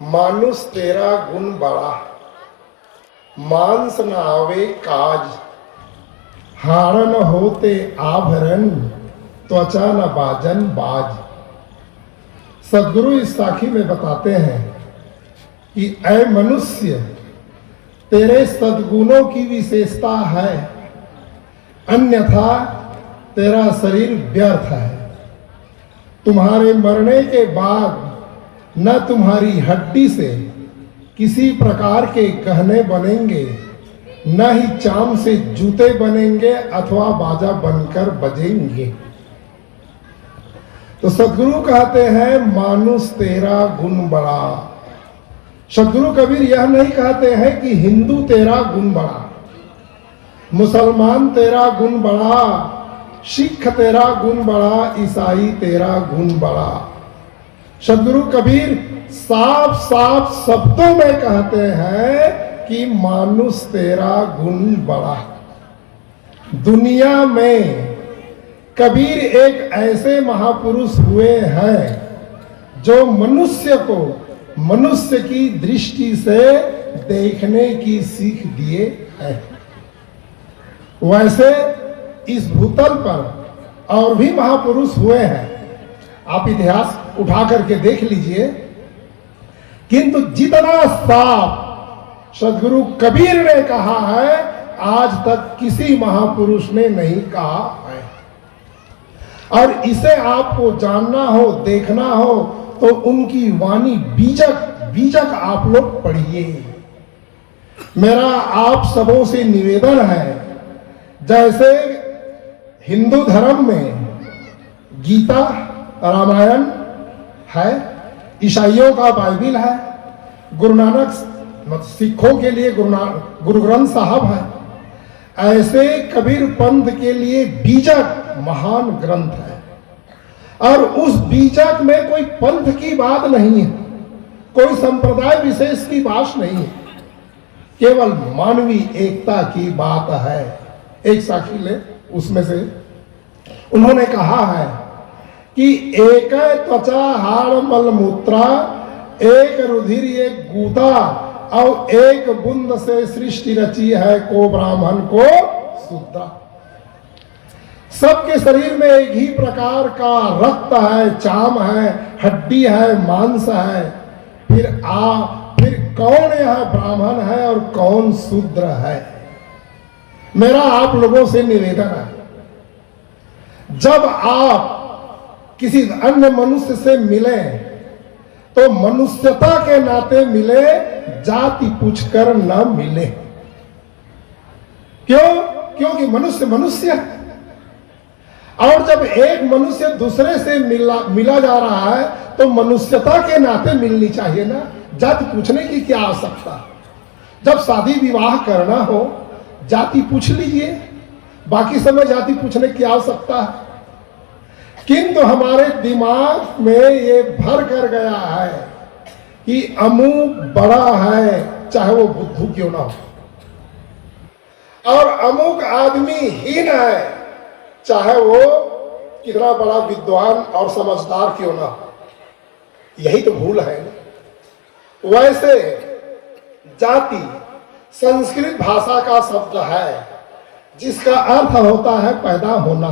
मानुष तेरा गुण बड़ा, मांस न आवे काज, हाड़ न होते आभरण, त्वचा न बाजन बाज। सदगुरु इस साखी में बताते हैं कि ऐ मनुष्य, तेरे सद्गुणों की विशेषता है, अन्यथा तेरा शरीर व्यर्थ है। तुम्हारे मरने के बाद न तुम्हारी हड्डी से किसी प्रकार के गहने बनेंगे, न ही चाम से जूते बनेंगे अथवा बाजा बनकर बजेंगे। तो सदगुरु कहते हैं मानुष तेरा गुण बड़ा। सदगुरु कबीर यह नहीं कहते हैं कि हिंदू तेरा गुण बड़ा, मुसलमान तेरा गुण बड़ा, सिख तेरा गुण बड़ा, ईसाई तेरा गुण बड़ा। सदगुरु कबीर साफ साफ शब्दों में कहते हैं कि मानुष तेरा गुण बड़ा। दुनिया में कबीर एक ऐसे महापुरुष हुए हैं जो मनुष्य को मनुष्य की दृष्टि से देखने की सीख दिए हैं। वैसे इस भूतल पर और भी महापुरुष हुए हैं, आप इतिहास उठा करके देख लीजिए, किंतु जितना साफ सदगुरु कबीर ने कहा है आज तक किसी महापुरुष ने नहीं कहा है। और इसे आपको जानना हो, देखना हो तो उनकी वाणी बीजक बीजक आप लोग पढ़िए। मेरा आप सबों से निवेदन है, जैसे हिंदू धर्म में गीता रामायण है, ईसाइयों का बाइबिल है, गुरु नानक सिखों के लिए गुरु ग्रंथ साहब है, ऐसे कबीर पंथ के लिए बीजक महान ग्रंथ है। और उस बीजक में कोई पंथ की बात नहीं है, कोई संप्रदाय विशेष की बात नहीं है, केवल मानवीय एकता की बात है। एक साखी ले, उसमें से उन्होंने कहा है कि एक त्वचा हाड़ मलमूत्रा, एक रुधिर एक गूदा, और एक बूंद से सृष्टि रची है, को ब्राह्मण को शूद्रा। सबके शरीर में एक ही प्रकार का रक्त है, चाम है, हड्डी है, मांस है। फिर कौन यह ब्राह्मण है और कौन शूद्र है? मेरा आप लोगों से निवेदन है, जब आप किसी अन्य मनुष्य से मिले तो मनुष्यता के नाते मिले, जाति पूछकर न मिले। क्यों? क्योंकि मनुष्य मनुष्य है। और जब एक मनुष्य दूसरे से मिला जा रहा है तो मनुष्यता के नाते मिलनी चाहिए ना, जाति पूछने की क्या आवश्यकता? जब शादी विवाह करना हो जाति पूछ लीजिए, बाकी समय जाति पूछने की आवश्यकता है। किंतु हमारे दिमाग में ये भर कर गया है कि अमुक बड़ा है, चाहे वो बुद्धू क्यों ना हो, और अमुक आदमी हीन है, चाहे वो कितना बड़ा विद्वान और समझदार क्यों ना हो। यही तो भूल है। वैसे जाति संस्कृत भाषा का शब्द है जिसका अर्थ होता है पैदा होना,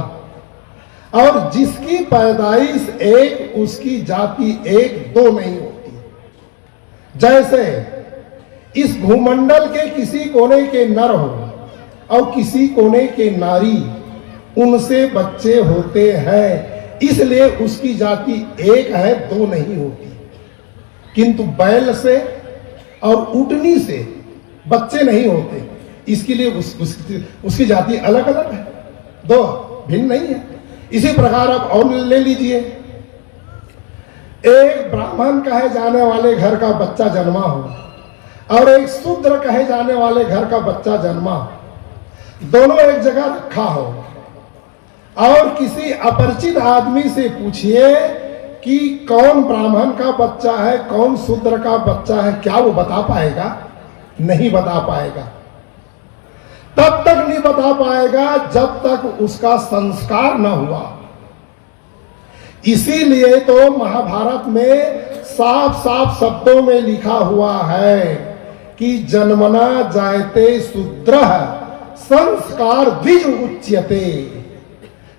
और जिसकी पैदाइश एक उसकी जाति एक दो नहीं होती। जैसे इस भूमंडल के किसी कोने के नर हो और किसी कोने के नारी, उनसे बच्चे होते हैं, इसलिए उसकी जाति एक है, दो नहीं होती। किंतु बैल से और ऊँटनी से बच्चे नहीं होते, इसके लिए उसकी जाति अलग अलग है, दो भिन्न नहीं है। इसी प्रकार आप और ले लीजिए, एक ब्राह्मण कहे जाने वाले घर का बच्चा जन्मा हो और एक शूद्र कहे जाने वाले घर का बच्चा जन्मा हो, दोनों एक जगह रखा हो, और किसी अपरिचित आदमी से पूछिए कि कौन ब्राह्मण का बच्चा है, कौन शूद्र का बच्चा है, क्या वो बता पाएगा? नहीं बता पाएगा। तब तक नहीं बता पाएगा जब तक उसका संस्कार न हुआ। इसीलिए तो महाभारत में साफ साफ शब्दों में लिखा हुआ है कि जन्मना जायते शूद्रः संस्कार द्विज उच्यते।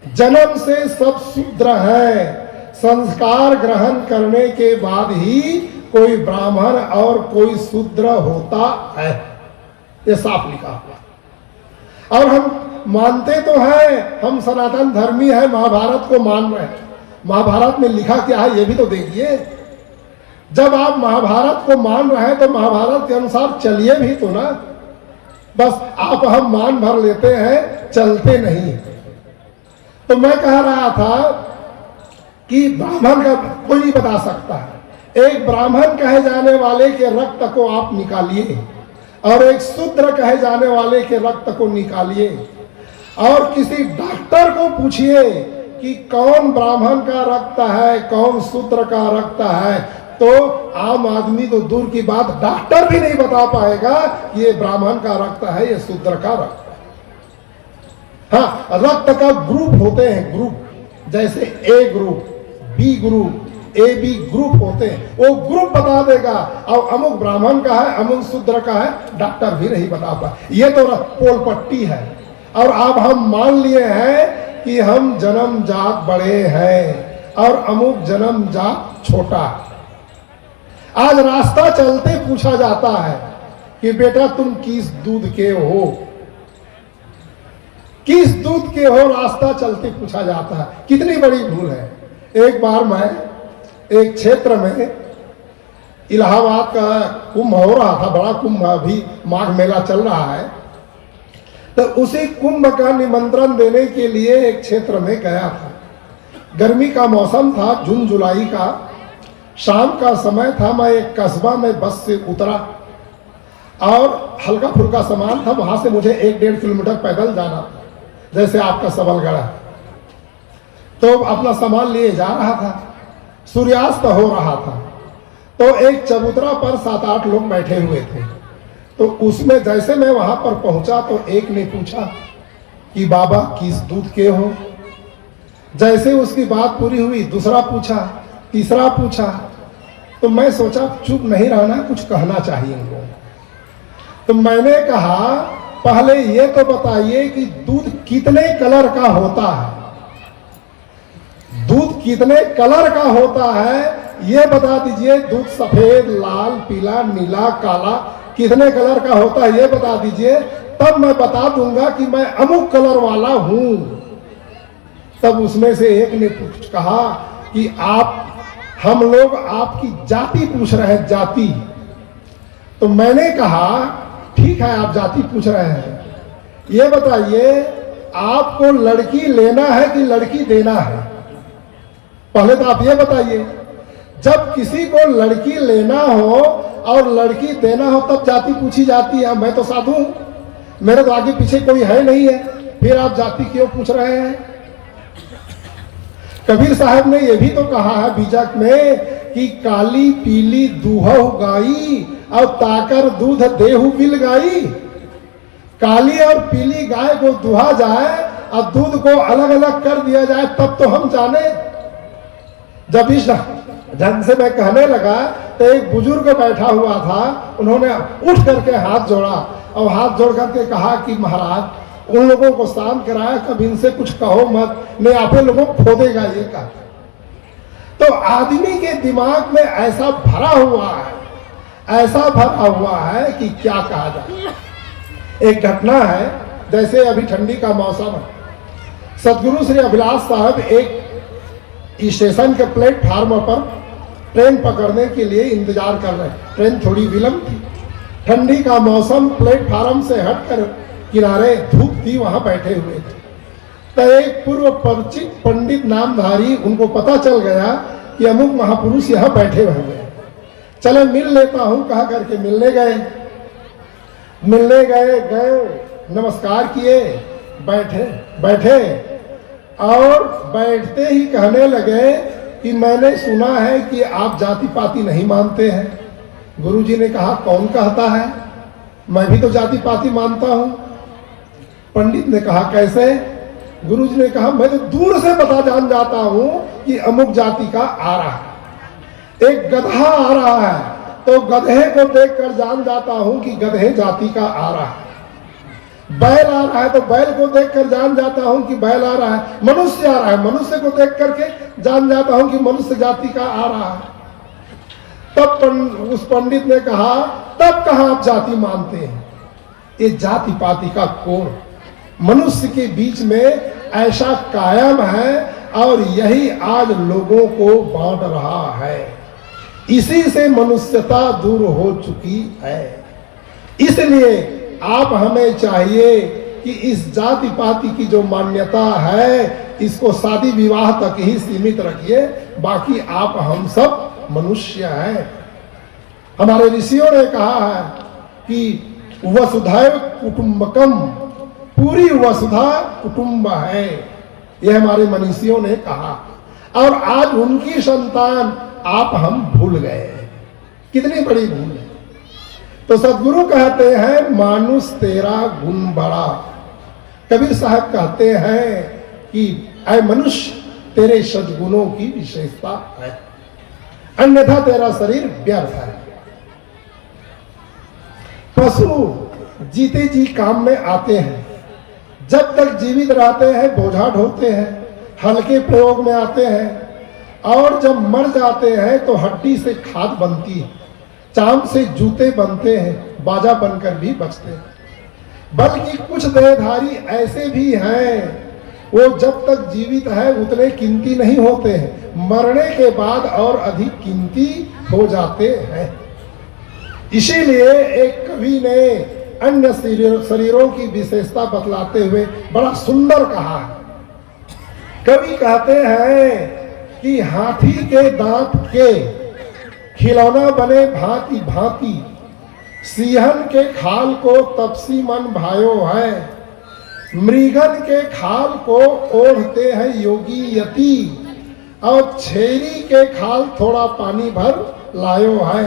जन्म से सब शूद्र है, संस्कार ग्रहण करने के बाद ही कोई ब्राह्मण और कोई शूद्र होता है। ये साफ लिखा हुआ। और हम मानते तो हैं, हम सनातन धर्मी है, महाभारत को मान रहे हैं। महाभारत में लिखा क्या है ये भी तो देखिए। जब आप महाभारत को मान रहे हैं तो महाभारत के अनुसार चलिए भी तो ना। बस आप हम मान भर लेते हैं, चलते नहीं। तो मैं कह रहा था कि ब्राह्मण का कोई नहीं बता सकता है। एक ब्राह्मण कहे जाने वाले के रक्त को आप निकालिए और एक शूद्र कहे जाने वाले के रक्त को निकालिए और किसी डॉक्टर को पूछिए कि कौन ब्राह्मण का रक्त है, कौन शूद्र का रक्त है, तो आम आदमी तो दूर की बात, डॉक्टर भी नहीं बता पाएगा कि ये ब्राह्मण का रक्त है, ये शूद्र का रक्त है। हाँ, रक्त का ग्रुप होते हैं, ग्रुप, जैसे A group, B group, A B group होते हैं, वो ग्रुप बता देगा। और अमुक ब्राह्मण का है, अमुक शूद्र का है, डॉक्टर भी नहीं बता पाए। ये तो पोल पट्टी है। और अब हम मान लिए हैं कि हम जन्म जात बड़े हैं और अमुक जन्म जात छोटा। आज रास्ता चलते पूछा जाता है कि बेटा तुम किस दूध के हो, किस दूध के हो, रास्ता चलते पूछा जाता है। कितनी बड़ी भूल है। एक बार मैं एक क्षेत्र में, इलाहाबाद का कुंभ हो रहा था, बड़ा कुंभ, अभी माघ मेला चल रहा है, तो उसी कुंभ का निमंत्रण देने के लिए एक क्षेत्र में गया था। गर्मी का मौसम था, जून जुलाई का, शाम का समय था। मैं एक कस्बा में बस से उतरा और हल्का फुल्का सामान था, वहां से मुझे 1-1.5 किलोमीटर पैदल जाना था, जैसे आपका सबलगढ़ है। तो अपना सामान लिए जा रहा था, सूर्यास्त हो रहा था। तो एक चबूतरा पर 7-8 लोग बैठे हुए थे। तो उसमें जैसे मैं वहां पर पहुंचा तो एक ने पूछा कि बाबा किस दूध के हो। जैसे उसकी बात पूरी हुई, दूसरा पूछा, तीसरा पूछा। तो मैं सोचा चुप नहीं रहना, कुछ कहना चाहिए इनको। तो मैंने कहा पहले ये तो बताइए कि दूध कितने कलर का होता है, दूध कितने कलर का होता है ये बता दीजिए। दूध सफेद, लाल, पीला, नीला, काला कितने कलर का होता है ये बता दीजिए, तब मैं बता दूंगा कि मैं अमुक कलर वाला हूं। तब उसमें से एक ने कहा कि हम लोग आपकी जाति पूछ रहे हैं, जाति। तो मैंने कहा ठीक है, आप जाति पूछ रहे हैं, ये बताइए आपको लड़की लेना है कि लड़की देना है? पहले तो आप ये बताइए। जब किसी को लड़की लेना हो और लड़की देना हो तब जाति पूछी जाती है। मैं तो साधु हूं, मेरे तो आगे पीछे कोई है नहीं है, फिर आप जाति क्यों पूछ रहे हैं? कबीर साहब ने यह भी तो कहा है बीजक में कि काली पीली दूहु गाई और ताकर दूध देहु बिल गाई। काली और पीली गाय को दुहा जाए और दूध को अलग अलग कर दिया जाए तब तो हम जाने। जब इस ढंग से मैं कहने लगा तो एक बुजुर्ग बैठा हुआ था, उन्होंने उठ करके हाथ जोड़ा और हाथ जोड़ करके कहा कि महाराज उन लोगों को शांत कराया, कब इनसे कुछ कहो मत, नहीं आपे लोगों को खो देगा ये कहा। तो आदमी के दिमाग में ऐसा भरा हुआ है, ऐसा भरा हुआ है कि क्या कहा जाए। एक घटना है, जैसे अभी ठंडी का मौसम है, सदगुरु श्री अभिलाष साहब एक स्टेशन के प्लेटफार्म पर ट्रेन पकड़ने के लिए इंतजार कर रहे हैं। ट्रेन थोड़ी विलंब थी, ठंडी का मौसम, प्लेटफार्म से हटकर किनारे धूप थी, वहां बैठे हुए थे। तो एक पूर्व परिचित पंडित नामधारी, उनको पता चल गया कि अमुक महापुरुष यहाँ बैठे हुए हैं, चले मिल लेता हूं कहा करके मिलने गए, नमस्कार किए, बैठे और बैठते ही कहने लगे कि मैंने सुना है कि आप जाति पाति नहीं मानते हैं। गुरुजी ने कहा कौन कहता है, मैं भी तो जाति पाति मानता हूं। पंडित ने कहा कैसे? गुरुजी ने कहा मैं तो दूर से पता जान जाता हूं कि अमुक जाति का आ रहा है। एक गधा आ रहा है तो गधे को देखकर जान जाता हूं कि गधे जाति का आ रहा है। बैल आ रहा है तो बैल को देखकर जान जाता हूं कि बैल आ रहा है। मनुष्य आ रहा है, मनुष्य को देख करके जान जाता हूं कि मनुष्य जाति का आ रहा है। तब उस पंडित ने कहा तब कहां आप जाति मानते हैं? ये जाति पाति का कोण मनुष्य के बीच में ऐसा कायम है और यही आज लोगों को बांट रहा है। इसी से मनुष्यता दूर हो चुकी है। इसलिए आप हमें चाहिए कि इस जाति पाति की जो मान्यता है इसको शादी विवाह तक ही सीमित रखिए, बाकी आप हम सब मनुष्य हैं। हमारे ऋषियों ने कहा है कि वसुधैव कुटुंबकम, पूरी वसुधा कुटुंब है, यह हमारे मनीषियों ने कहा। और आज उनकी संतान आप हम भूल गए। कितनी बड़ी भूल है। तो सदगुरु कहते हैं मानुष तेरा गुण बड़ा। कबीर साहब कहते हैं कि ऐ मनुष्य तेरे सद्गुणों की विशेषता है, अन्यथा तेरा शरीर व्यर्थ है। पशु जीते जी काम में आते हैं, जब तक जीवित रहते हैं बोझा ढोते हैं, हल्के प्रयोग में आते हैं, और जब मर जाते हैं तो हड्डी से खाद बनती है, चाम से जूते बनते हैं, बाजा बनकर भी बचते हैं। बल्कि कुछ देहधारी ऐसे भी हैं वो जब तक जीवित है उतने कीमती नहीं होते हैं, मरने के बाद और अधिक कीमती हो जाते हैं। इसीलिए एक कवि ने अन्य शरीरों की विशेषता बतलाते हुए बड़ा सुंदर कहा है। कवि कहते हैं कि हाथी के दांत के खिलौना बने भांति भांति, सिंहन के खाल को तपसी मन भायो है, मृगन के खाल को ओढ़ते हैं योगी यति, और छेरी के खाल थोड़ा पानी भर लायो है,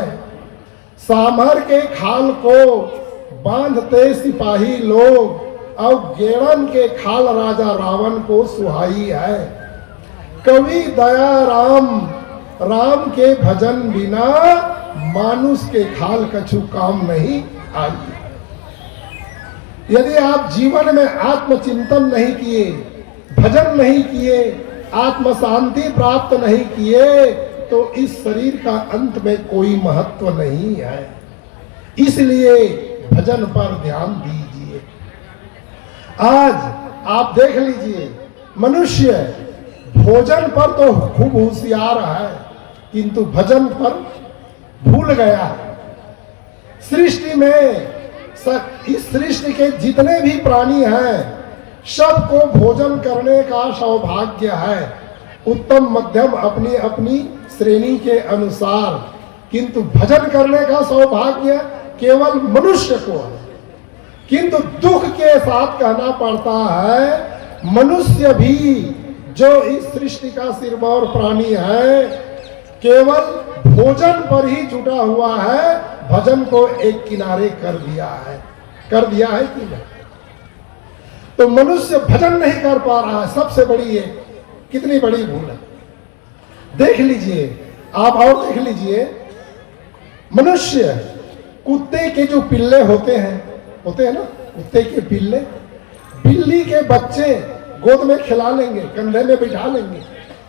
सांभर के खाल को बांधते सिपाही लोग, और गेड़न के खाल राजा रावण को सुहाई है। कवि दया राम, राम के भजन बिना मानुष के खाल कछु काम नहीं आई। यदि आप जीवन में आत्मचिंतन नहीं किए, भजन नहीं किए, आत्म शांति प्राप्त नहीं किए, तो इस शरीर का अंत में कोई महत्व नहीं है। इसलिए भजन पर ध्यान दीजिए। आज आप देख लीजिए, मनुष्य भोजन पर तो खूब होशियार है किंतु भजन पर भूल गया है। सृष्टि में इस सृष्टि के जितने भी प्राणी हैं सबको भोजन करने का सौभाग्य है, उत्तम मध्यम अपनी अपनी श्रेणी के अनुसार, किंतु भजन करने का सौभाग्य केवल मनुष्य को है। किंतु दुख के साथ कहना पड़ता है मनुष्य भी जो इस सृष्टि का सिरमौर प्राणी है केवल भोजन पर ही जुटा हुआ है, भजन को एक किनारे कर दिया है कि नहीं? तो मनुष्य भजन नहीं कर पा रहा है, सबसे बड़ी ये कितनी बड़ी भूल है। देख लीजिए आप, और देख लीजिए, मनुष्य कुत्ते के जो पिल्ले होते हैं ना, कुत्ते के पिल्ले, बिल्ली के बच्चे गोद में खिला लेंगे, कंधे में बिठा लेंगे,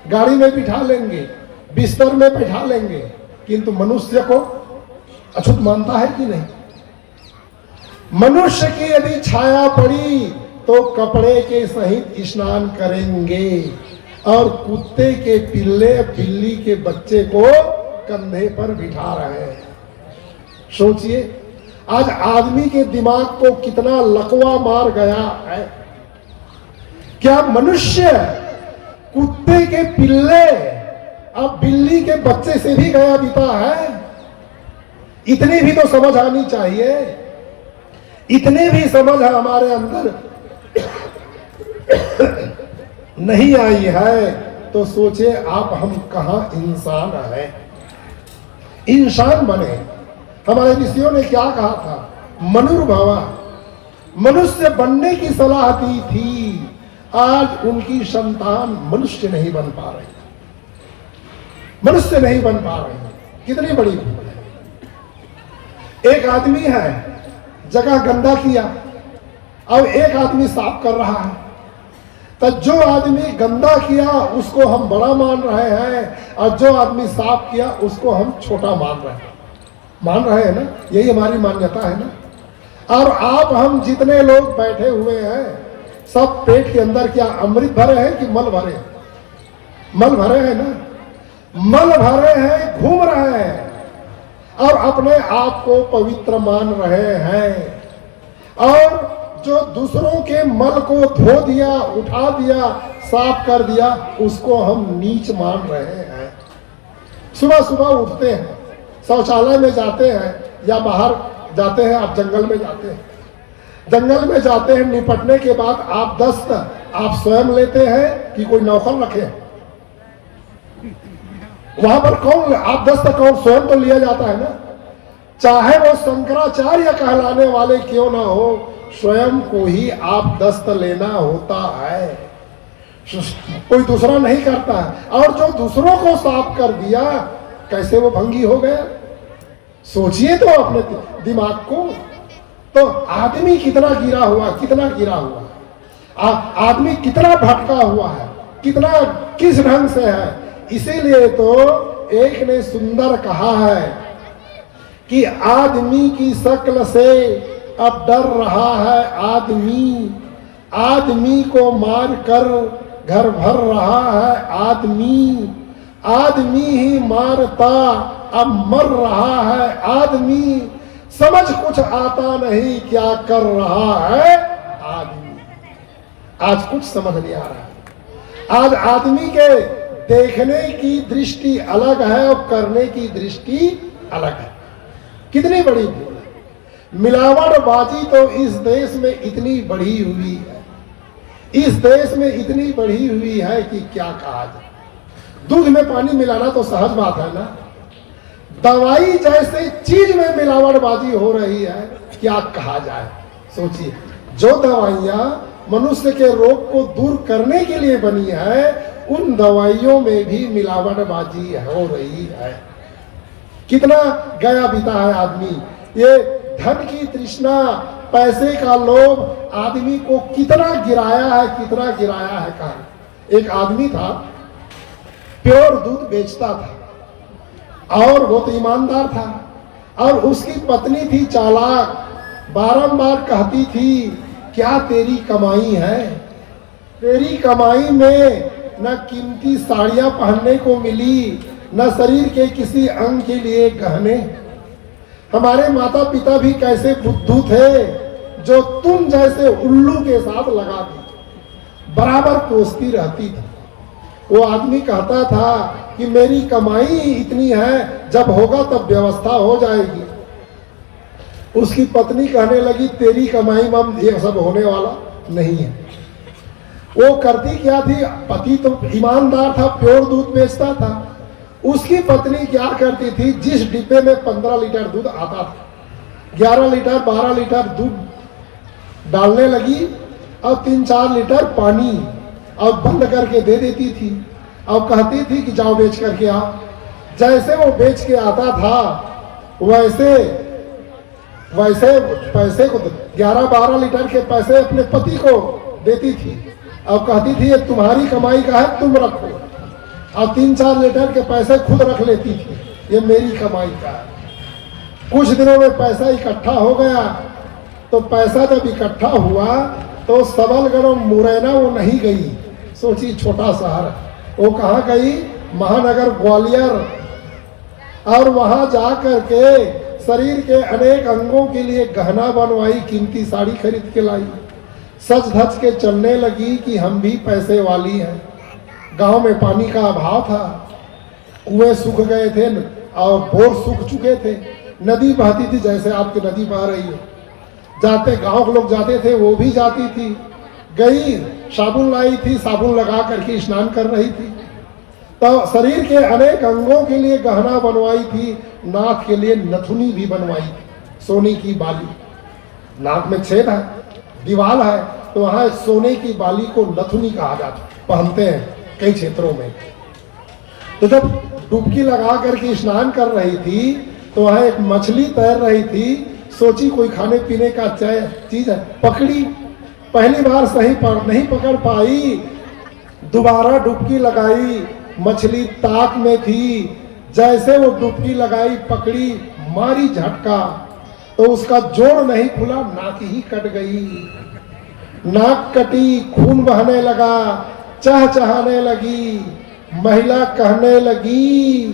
गाड़ी में बिठा लेंगे, बिस्तर में बैठा लेंगे, किंतु मनुष्य को अछूत मानता है कि नहीं? मनुष्य की यदि छाया पड़ी तो कपड़े के सहित स्नान करेंगे, और कुत्ते के पिल्ले बिल्ली के बच्चे को कंधे पर बिठा रहे हैं। सोचिए आज आदमी के दिमाग को कितना लकवा मार गया है। क्या मनुष्य कुत्ते के पिल्ले अब बिल्ली के बच्चे से भी गया बीता है? इतनी भी तो समझ आनी चाहिए। इतनी भी समझ हमारे अंदर नहीं आई है तो सोचे आप हम कहां इंसान हैं। इंसान बने। हमारे ऋषियों ने क्या कहा था? मनुर्भवा, मनुष्य बनने की सलाह दी थी, आज उनकी संतान मनुष्य नहीं बन पा रही, मनुष्य नहीं बन पा रही। कितनी बड़ी भूल है। एक आदमी है, जगह गंदा किया, अब एक आदमी साफ कर रहा है, तो जो आदमी गंदा किया उसको हम बड़ा मान रहे हैं और जो आदमी साफ किया उसको हम छोटा मान रहे हैं ना। यही हमारी मान्यता है ना। और आप हम जितने लोग बैठे हुए हैं सब पेट के अंदर क्या अमृत भरे हैं कि मल भरे हैं? मल भरे हैं ना, मल भरे हैं, घूम रहे हैं और अपने आप को पवित्र मान रहे हैं। और जो दूसरों के मल को धो दिया, उठा दिया, साफ कर दिया, उसको हम नीच मान रहे हैं। सुबह सुबह उठते हैं, शौचालय में जाते हैं या बाहर जाते हैं, आप जंगल में जाते हैं, जंगल में जाते हैं, निपटने के बाद आप दस्त आप स्वयं लेते हैं कि कोई नौकर रखे? वहां पर कौन आप दस्त कौन? स्वयं तो लिया जाता है ना। चाहे वो शंकराचार्य कहलाने वाले क्यों ना हो, स्वयं को ही आप दस्त लेना होता है, कोई दूसरा नहीं करता है। और जो दूसरों को साफ कर दिया, कैसे वो भंगी हो गया? सोचिए तो अपने दिमाग को। तो आदमी कितना गिरा हुआ, कितना गिरा हुआ, आदमी कितना भटका हुआ है, कितना किस ढंग से है। इसीलिए तो एक ने सुंदर कहा है कि आदमी की शक्ल से अब डर रहा है आदमी, आदमी को मार कर घर भर रहा है आदमी, आदमी ही मारता अब मर रहा है आदमी, समझ कुछ आता नहीं क्या कर रहा है आदमी। आज कुछ समझ नहीं आ रहा। आज आदमी के देखने की दृष्टि अलग है और करने की दृष्टि अलग है। कितनी बड़ी भूल है। मिलावटबाजी तो इस देश में इतनी बढ़ी हुई है, इस देश में इतनी बढ़ी हुई है कि क्या कहा जाए। दूध में पानी मिलाना तो सहज बात है ना, दवाई जैसे चीज में मिलावटबाजी हो रही है, क्या कहा जाए। सोचिए, जो दवाइयां मनुष्य के रोग को दूर करने के लिए बनी है, उन दवाइयों में भी मिलावटबाजी हो रही है। कितना गया बीता है आदमी। ये धन की तृष्णा, पैसे का लोभ आदमी को कितना गिराया है, कितना गिराया है। कहा एक आदमी था, प्योर दूध बेचता था और बहुत ईमानदार था, और उसकी पत्नी थी चालाक, बारंबार कहती थी क्या तेरी कमाई है, तेरी कमाई में न कीमती साड़ियां पहनने को मिली, न शरीर के किसी अंग के लिए गहने। हमारे माता पिता भी कैसे बुद्धू थे, जो तुम जैसे उल्लू के साथ लगा दी, बराबर कोसती रहती थी। वो आदमी कहता था कि मेरी कमाई इतनी है, जब होगा तब व्यवस्था हो जाएगी। उसकी पत्नी कहने लगी तेरी कमाई में ये सब होने वाला नहीं है। वो करती क्या थी, पति तो ईमानदार था, प्योर दूध बेचता था। उसकी पत्नी क्या करती थी, जिस डिब्बे में 15 लीटर दूध आता था, 11 लीटर 12 लीटर दूध डालने लगी और 3-4 लीटर पानी और बंद करके दे देती थी और कहती थी कि जाओ बेच करके आओ। जैसे वो बेच के आता था वैसे पैसे को 11-12 लीटर के पैसे अपने पति को देती थी और कहती थी ये तुम्हारी कमाई का है, तुम रखो। और 3-4 लीटर के पैसे खुद रख लेती थी, ये मेरी कमाई का है। कुछ दिनों में पैसा इकट्ठा हो गया, तो पैसा जब इकट्ठा हुआ तो सबलगढ़ मुरैना वो नहीं गई। सोची छोटा शहर, वो कहाँ गई, महानगर ग्वालियर, और वहां जा करके शरीर के अनेक अंगों के लिए गहना बनवाई, कीमती साड़ी खरीद के लाई, सज धज के चलने लगी कि हम भी पैसे वाली हैं। गांव में पानी का अभाव था, कुएं सूख गए थे और बोर सूख चुके थे, नदी बहती थी जैसे आपकी नदी बह रही है। जाते गांव के लोग जाते थे, वो भी जाती थी, गई साबुन लाई थी, साबुन लगा करके स्नान कर रही थी। तो शरीर के अनेक अंगों के लिए गहना बनवाई थी, नाक के लिए नथुनी भी बनवाई थी, सोने की बाली, नाक में छेद है, दीवाल है, तो वहां सोने की बाली को नथुनी कहा जाता, पहनते हैं कई क्षेत्रों में। तो जब डुबकी लगा करके स्नान कर रही थी तो वहां एक मछली तैर रही थी, सोची कोई खाने पीने का चीज है, पकड़ी। पहली बार सही नहीं पकड़ पाई, दोबारा डुबकी लगाई, मछली ताक में थी। जैसे वो डुबकी लगाई, पकड़ी, मारी झटका, तो उसका जोड़ नहीं खुला, नाक ही कट गई। नाक कटी, खून बहने लगा, चहचहाने लगी। महिला कहने लगी,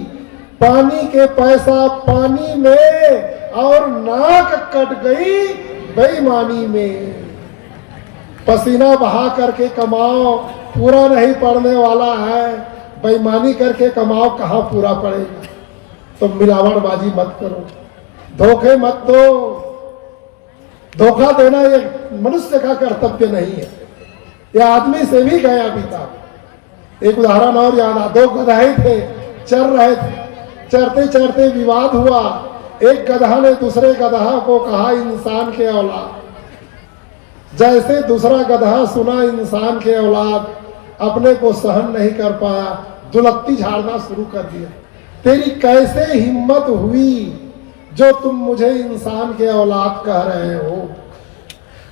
पानी के पैसा पानी में और नाक कट गई बेईमानी में। पसीना बहा करके कमाओ, पूरा नहीं पड़ने वाला है। बेईमानी करके कमाओ, कहाँ पूरा पड़ेगा। तो मिलावटबाजी मत करो, धोखे मत दो। धोखा देना ये मनुष्य का कर्तव्य नहीं है, ये आदमी से भी गया बीता। एक उदाहरण और याद आ, दो गधाए थे, चल रहे थे, चरते चरते विवाद हुआ। एक गधा ने दूसरे गधा को कहा इंसान के औलाद। जैसे दूसरा गधा सुना इंसान के औलाद, अपने को सहन नहीं कर पाया, दुलत्ती झाड़ना शुरू कर दिया। तेरी कैसे हिम्मत हुई जो तुम मुझे इंसान के औलाद कह रहे हो?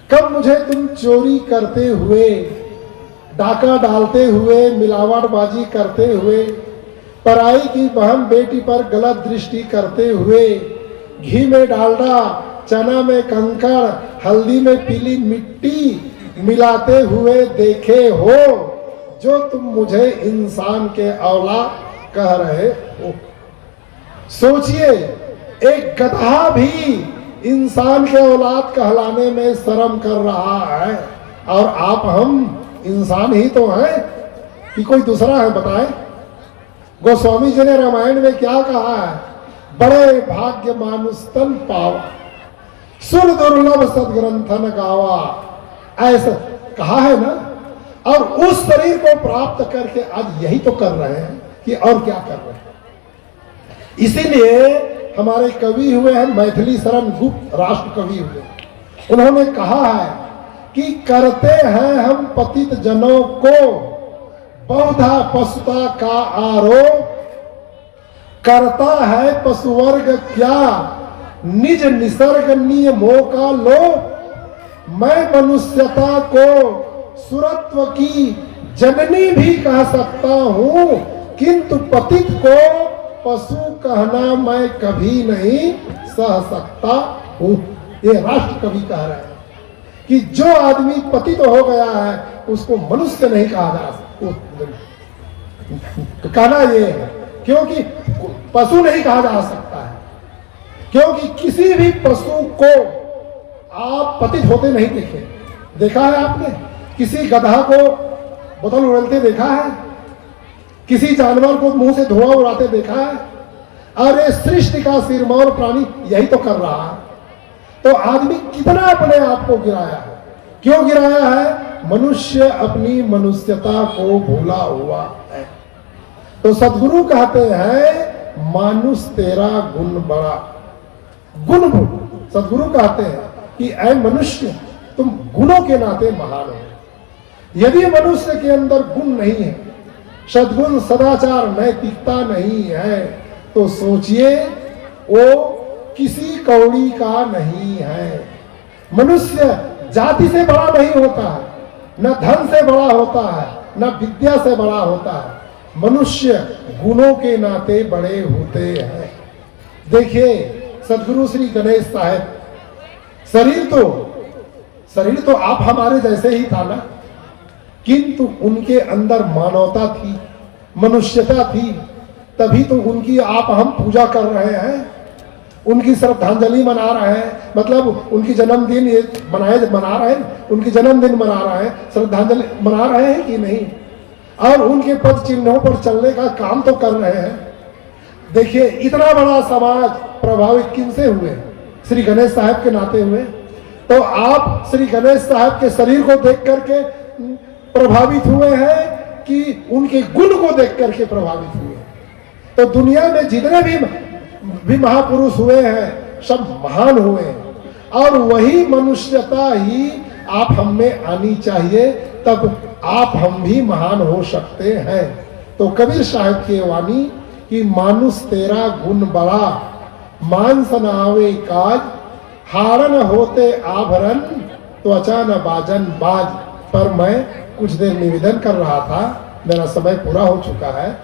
कब मुझे तुम चोरी करते हुए, डाका डालते हुए, मिलावटबाजी करते हुए, पराई की बहन बेटी पर गलत दृष्टि करते हुए, घी में डालडा, चना में कंकड़, हल्दी में पीली मिट्टी मिलाते हुए देखे हो जो तुम मुझे इंसान के औलाद कह रहे हो? सोचिए, एक गधा भी इंसान के औलाद कहलाने में शर्म कर रहा है, और आप हम इंसान ही तो हैं कि कोई दूसरा है? बताएं। गोस्वामी जी ने रामायण में क्या कहा है? बड़े भाग्य मानुष तन पावा, सुर दुर्लभ सदग्रंथन गावा, ऐसा कहा है ना। और उस शरीर को प्राप्त करके आज यही तो कर रहे हैं कि और क्या कर रहे हैं। इसीलिए हमारे कवि हुए हैं मैथिली शरण गुप्त, राष्ट्र कवि हुए। उन्होंने कहा है कि करते हैं हम पतित जनों को बहुधा पशुता का आरोप, करता है पशुवर्ग क्या निज निसर्ग नियमों का लोप। मैं मनुष्यता को सुरत्व की जननी भी कह सकता हूं, किंतु पतित को पशु कहना मैं कभी नहीं सह सकता हूं। ये राष्ट्र कवि कह रहे हैं कि जो आदमी पतित हो गया है उसको मनुष्य नहीं कहा जा सकता। कहना ये है, क्योंकि पशु नहीं कहा जा सकता है, क्योंकि किसी भी पशु को आप पतित होते नहीं देखे। देखा है आपने किसी गधा को बोतल उड़लते देखा है? किसी जानवर को मुंह से धुआं उड़ाते देखा है? अरे सृष्टि का सिरमौर प्राणी यही तो कर रहा है। तो आदमी कितना अपने आप को गिराया है? क्यों गिराया है? मनुष्य अपनी मनुष्यता को भूला हुआ है। तो सदगुरु कहते हैं मानुष तेरा गुण बड़ा, गुण भूल। सदगुरु कहते हैं कि ऐ मनुष्य तुम गुणों के नाते महान हो। यदि मनुष्य के अंदर गुण नहीं है, सद्गुण, सदाचार, नैतिकता नहीं है, तो सोचिए वो किसी कौड़ी का नहीं है। मनुष्य जाति से बड़ा नहीं होता है, न धन से बड़ा होता है, न विद्या से बड़ा होता है। मनुष्य गुणों के नाते बड़े होते हैं। देखिए सदगुरु श्री गणेश साहब, शरीर तो आप हमारे जैसे ही था ना, किंतु उनके अंदर मानवता थी, मनुष्यता थी, तभी तो उनकी आप हम पूजा कर रहे हैं, उनकी श्रद्धांजलि मना रहे हैं। मतलब उनकी जन्मदिन ये मना रहे हैं, उनकी जन्मदिन मना रहे हैं, श्रद्धांजलि मना रहे हैं कि नहीं? और उनके पद चिन्हों पर चलने का काम तो कर रहे हैं। देखिए इतना बड़ा समाज प्रभावित किनसे हुए? श्री गणेश साहब के नाते हुए। तो आप श्री गणेश साहब के शरीर को देख करके प्रभावित हुए हैं कि उनके गुण को देख करके प्रभावित हुए? तो दुनिया में जितने भी महापुरुष हुए हैं सब महान हुए हैं, और वही मनुष्यता ही आप हम में आनी चाहिए, तब आप हम भी महान हो सकते हैं। तो कबीर साहब की वाणी कि मानुष तेरा गुण बड़ा, मानस न आवे काज, हारन होते आभरण, त्वचा न बाजन बाज। पर मैं कुछ देर निवेदन कर रहा था, मेरा समय पूरा हो चुका है।